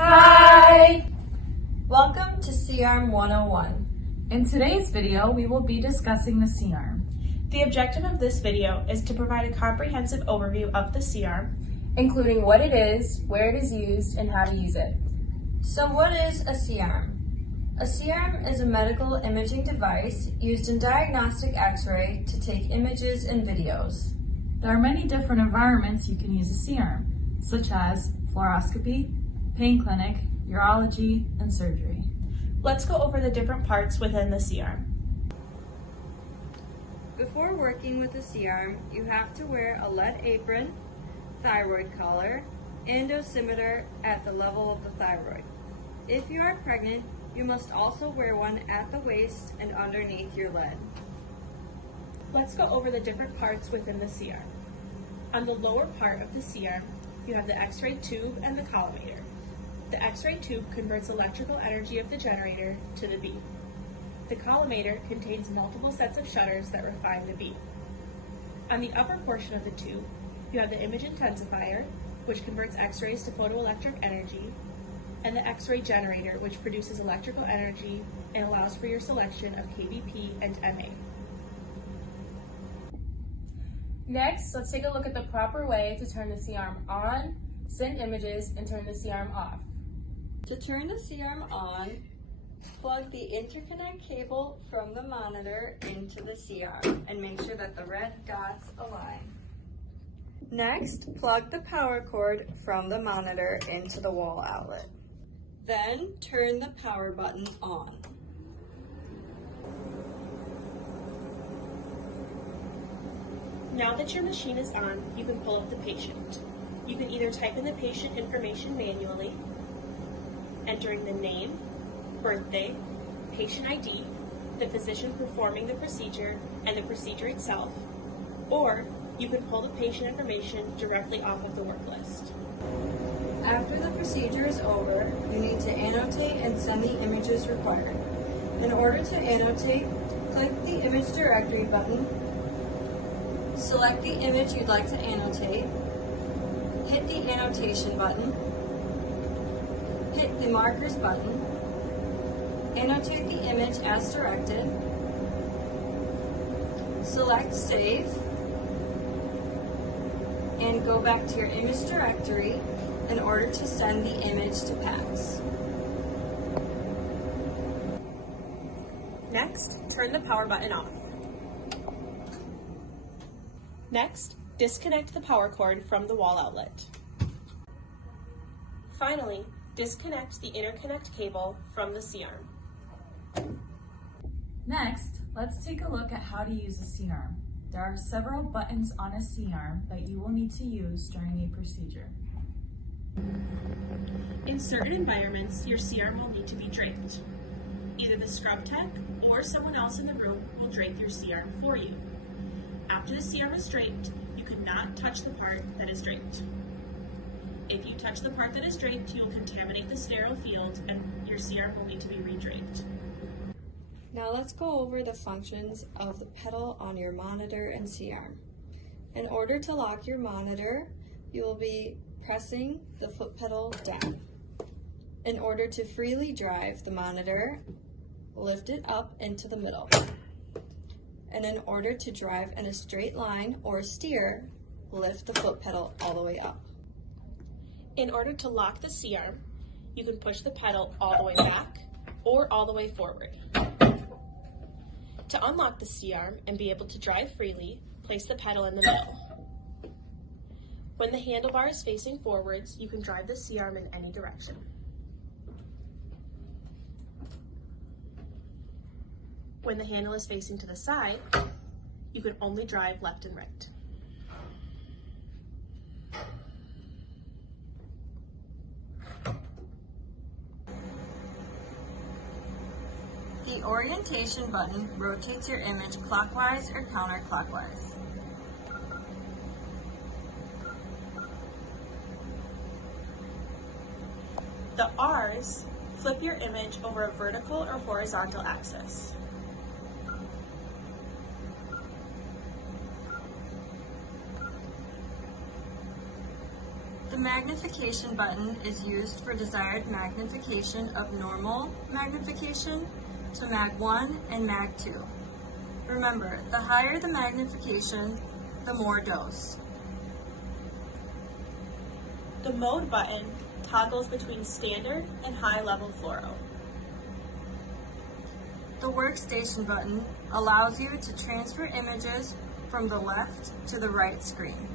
Hi! Welcome to C-arm 101. In today's video, we will be discussing the C-arm. The objective of this video is to provide a comprehensive overview of the C-arm, including what it is, where it is used, and how to use it. So what is a C-arm? A C-arm is a medical imaging device used in diagnostic X-ray to take images and videos. There are many different environments you can use a C-arm, such as fluoroscopy, pain clinic, urology, and surgery. Let's go over the different parts within the C-arm. Before working with the C-arm, you have to wear a lead apron, thyroid collar, and dosimeter at the level of the thyroid. If you are pregnant, you must also wear one at the waist and underneath your lead. Let's go over the different parts within the C-arm. On the lower part of the C-arm, you have the X-ray tube and the collimator. The X-ray tube converts electrical energy of the generator to the beam. The collimator contains multiple sets of shutters that refine the beam. On the upper portion of the tube, you have the image intensifier, which converts X-rays to photoelectric energy, and the X-ray generator, which produces electrical energy and allows for your selection of kVp and MA. Next, let's take a look at the proper way to turn the C-arm on, send images, and turn the C-arm off. To turn the C-arm on, plug the interconnect cable from the monitor into the C-arm and make sure that the red dots align. Next, plug the power cord from the monitor into the wall outlet. Then, turn the power button on. Now that your machine is on, you can pull up the patient. You can either type in the patient information manually, entering the name, birthday, patient ID, the physician performing the procedure, and the procedure itself, or you can pull the patient information directly off of the work list. After the procedure is over, you need to annotate and send the images required. In order to annotate, click the image directory button, select the image you'd like to annotate, hit the annotation button, hit the markers button, annotate the image as directed, select save, and go back to your image directory in order to send the image to PACS. Next, turn the power button off. Next, disconnect the power cord from the wall outlet. Finally, disconnect the interconnect cable from the C-arm. Next, let's take a look at how to use a C-arm. There are several buttons on a C-arm that you will need to use during a procedure. In certain environments, your C-arm will need to be draped. Either the scrub tech or someone else in the room will drape your C-arm for you. After the C-arm is draped, you cannot touch the part that is draped. If you touch the part that is draped, you will contaminate the sterile field and your C-arm will need to be re-draped. Now let's go over the functions of the pedal on your monitor and C-arm. In order to lock your monitor, you will be pressing the foot pedal down. In order to freely drive the monitor, lift it up into the middle. And in order to drive in a straight line or steer, lift the foot pedal all the way up. In order to lock the C-arm, you can push the pedal all the way back or all the way forward. To unlock the C-arm and be able to drive freely, place the pedal in the middle. When the handlebar is facing forwards, you can drive the C-arm in any direction. When the handle is facing to the side, you can only drive left and right. The orientation button rotates your image clockwise or counterclockwise. The R's flip your image over a vertical or horizontal axis. The magnification button is used for desired magnification of normal magnification to Mag 1 and Mag 2. Remember, the higher the magnification, the more dose. The mode button toggles between standard and high level fluoro. The workstation button allows you to transfer images from the left to the right screen.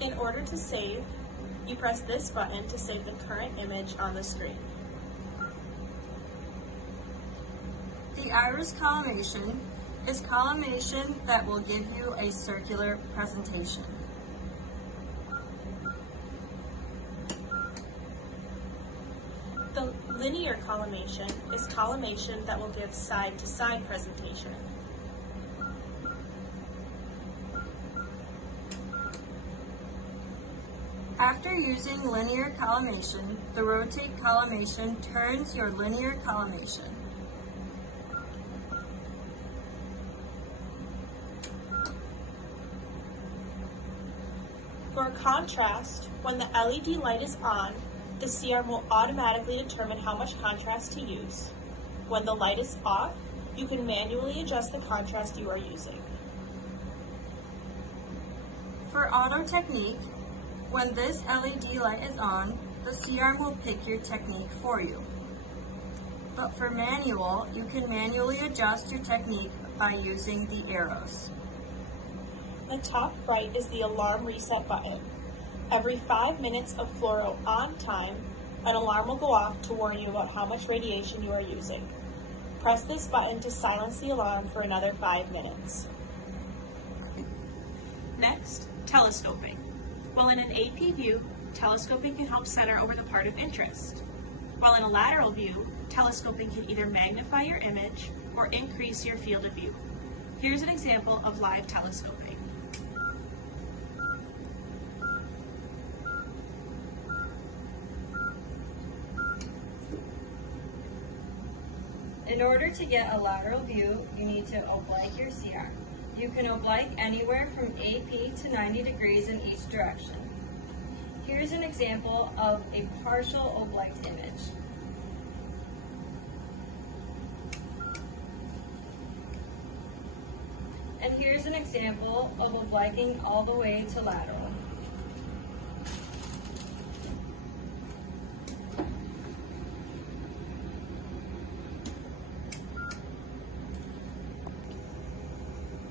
In order to save, you press this button to save the current image on the screen. The iris collimation is collimation that will give you a circular presentation. The linear collimation is collimation that will give side-to-side presentation. After using linear collimation, the rotate collimation turns your linear collimation. For contrast, when the LED light is on, the C-arm will automatically determine how much contrast to use. When the light is off, you can manually adjust the contrast you are using. For auto technique, when this LED light is on, the C-arm will pick your technique for you. But for manual, you can manually adjust your technique by using the arrows. The top right is the alarm reset button. Every 5 minutes of fluoro on time, an alarm will go off to warn you about how much radiation you are using. Press this button to silence the alarm for another 5 minutes. Next, telescoping. While in an AP view, telescoping can help center over the part of interest. While in a lateral view, telescoping can either magnify your image or increase your field of view. Here's an example of live telescoping. In order to get a lateral view, you need to oblique your C-arm. You can oblique anywhere from AP to 90 degrees in each direction. Here's an example of a partial oblique image. And here's an example of obliquing all the way to lateral.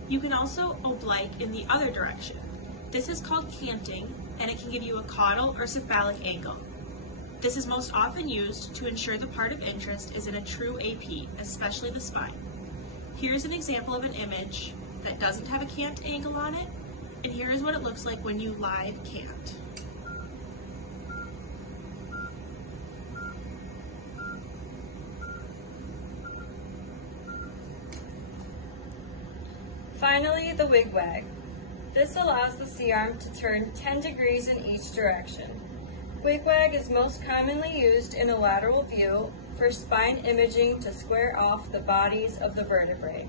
You can also oblique in the other direction. This is called canting, and it can give you a caudal or cephalic angle. This is most often used to ensure the part of interest is in a true AP, especially the spine. Here's an example of an image that doesn't have a cant angle on it, and here is what it looks like when you live cant. Finally, the wigwag. This allows the C-arm to turn 10 degrees in each direction. Wigwag is most commonly used in a lateral view for spine imaging to square off the bodies of the vertebrae.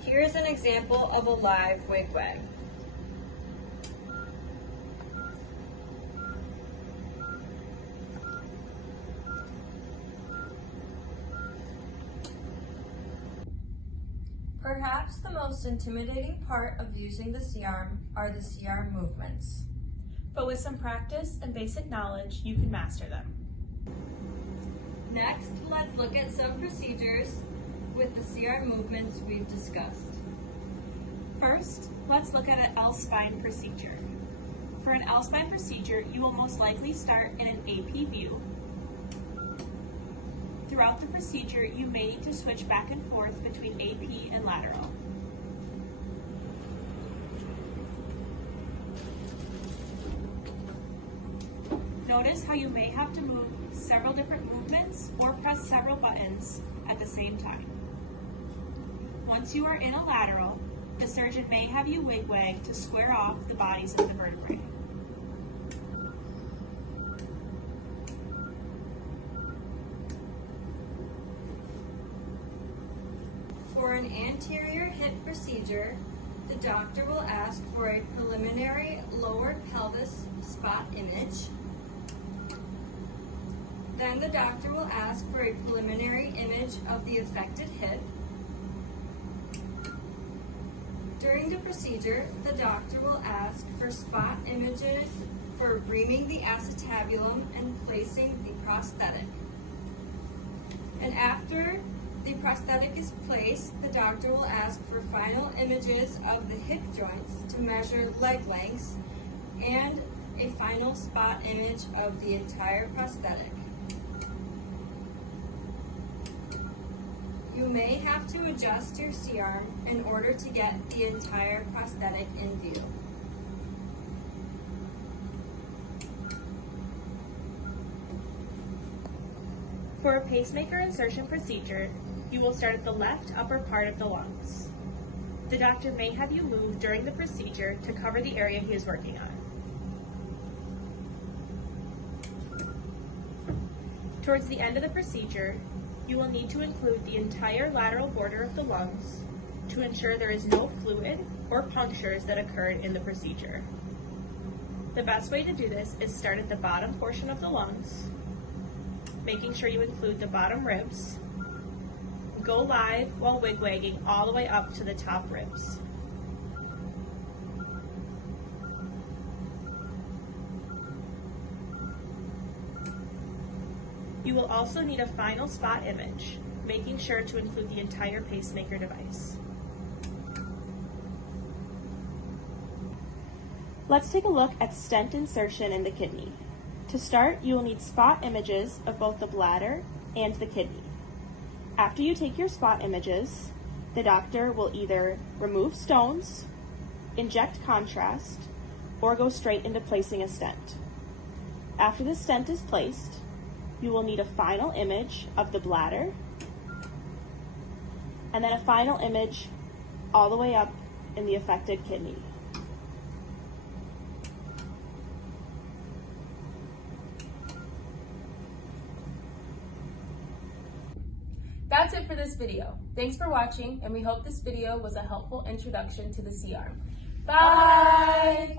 Here is an example of a live wigwag. Perhaps the most intimidating part of using the C-arm are the C-arm movements. But with some practice and basic knowledge, you can master them. Next, let's look at some procedures with the C-arm movements we've discussed. First, let's look at an L-spine procedure. For an L-spine procedure, you will most likely start in an AP view. Throughout the procedure, you may need to switch back and forth between AP and lateral. Notice how you may have to move several different movements or press several buttons at the same time. Once you are in a lateral, the surgeon may have you wigwag to square off the bodies of the vertebrae. For an anterior hip procedure, the doctor will ask for a preliminary lower pelvis spot image. Then the doctor will ask for a preliminary image of the affected hip. During the procedure, the doctor will ask for spot images for reaming the acetabulum and placing the prosthetic. And after the prosthetic is placed, the doctor will ask for final images of the hip joints to measure leg lengths and a final spot image of the entire prosthetic. You may have to adjust your C-arm in order to get the entire prosthetic in view. For a pacemaker insertion procedure, you will start at the left upper part of the lungs. The doctor may have you move during the procedure to cover the area he is working on. Towards the end of the procedure, you will need to include the entire lateral border of the lungs to ensure there is no fluid or punctures that occurred in the procedure. The best way to do this is start at the bottom portion of the lungs, making sure you include the bottom ribs. Go live while wigwagging all the way up to the top ribs. You will also need a final spot image, making sure to include the entire pacemaker device. Let's take a look at stent insertion in the kidney. To start, you will need spot images of both the bladder and the kidney. After you take your spot images, the doctor will either remove stones, inject contrast, or go straight into placing a stent. After the stent is placed, you will need a final image of the bladder, and then a final image all the way up in the affected kidney. That's it for this video. Thanks for watching, and we hope this video was a helpful introduction to the C-arm. Bye!